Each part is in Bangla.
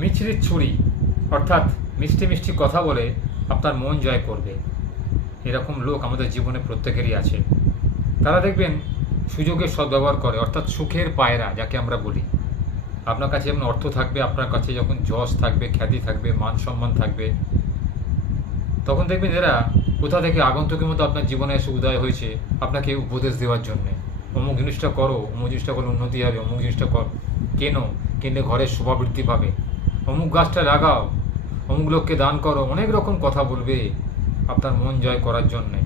মিছরির ছুরি, অর্থাৎ মিষ্টি মিষ্টি কথা বলে আপনার মন জয় করবে। এরকম লোক আমাদের জীবনে প্রত্যেকেরই আছে। তারা দেখবেন সুযোগের সদ্ব্যবহার করে, অর্থাৎ সুখের পায়রা, যাকে আমরা বলি। আপনার কাছে যেমন অর্থ থাকবে, আপনার কাছে যখন যশ থাকবে, খ্যাতি থাকবে, মান সম্মান থাকবে, তখন দেখবেন এরা কোথা থেকে আগন্তুকের মতো আপনার জীবনে এসে উদয় হয়েছে, আপনাকে উপদেশ দেওয়ার জন্যে। অমুক জিনিসটা করো, অমুক জিনিসটা করলে উন্নতি হবে, অমুক জিনিসটা কর, কেনো, কিনলে ঘরের শোভাবৃদ্ধি পাবে। অমুক গাছটা লাগাও, অমুক লোককে দান করো, অনেক রকম কথা বলবে আপনার মন জয় করার জন্যে।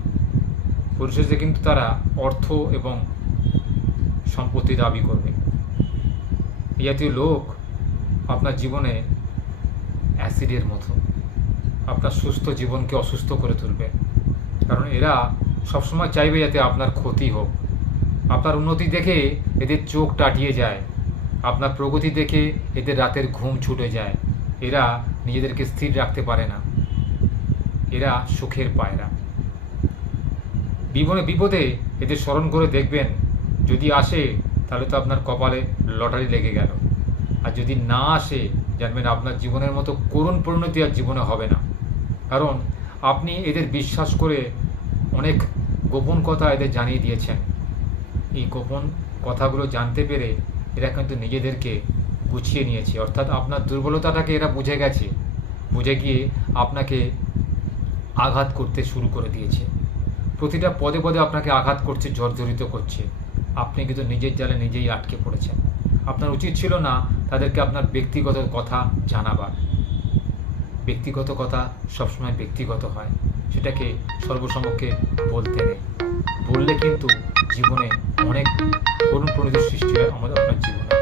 পরিশেষে কিন্তু তারা অর্থ এবং সম্পত্তি দাবি করবে। এই জাতীয় লোক আপনার জীবনে অ্যাসিডের মতো, আপনার সুস্থ জীবনকে অসুস্থ করে তুলবে। কারণ এরা সবসময় চাইবে যাতে আপনার ক্ষতি হোক। আপনার উন্নতি দেখে এদের চোখ টাটিয়ে যায়। আপনার প্রগতি দেখে এদের রাতের ঘুম ছুটে যায়। এরা নিজেদেরকে স্থির রাখতে পারে না। এরা সুখের পায়রা। বিপদে বিপদে এদের স্মরণ করে দেখবেন, যদি আসে, তাহলে তো আপনার কপালে লটারি লেগে গেল। আর যদি না আসে, জানবেন আপনার জীবনের মতো করুণ পরিণতি আর জীবনে হবে না। কারণ আপনি এদের বিশ্বাস করে অনেক গোপন কথা এদের জানিয়ে দিয়েছেন। এই গোপন কথাগুলো জানতে পেরে এরা কিন্তু নিজেদেরকে গুছিয়ে নিয়েছে। অর্থাৎ আপনার দুর্বলতাটাকে এরা বুঝে গেছে। বুঝে গিয়ে আপনাকে আঘাত করতে শুরু করে দিয়েছে। প্রতিটা পদে পদে আপনাকে আঘাত করছে, জর্জরিত করছে। আপনি কিন্তু নিজের জালে নিজেই আটকে পড়েছেন। আপনার উচিত ছিল না তাদেরকে আপনার ব্যক্তিগত কথা জানাবার। ব্যক্তিগত কথা সবসময় ব্যক্তিগত হয়। সেটাকে সর্বসমক্ষে বলতে নেই। বললে কিন্তু জীবনে অনেক করুণ পরিণতির সৃষ্টি হয় আমাদের আপনার জীবনে।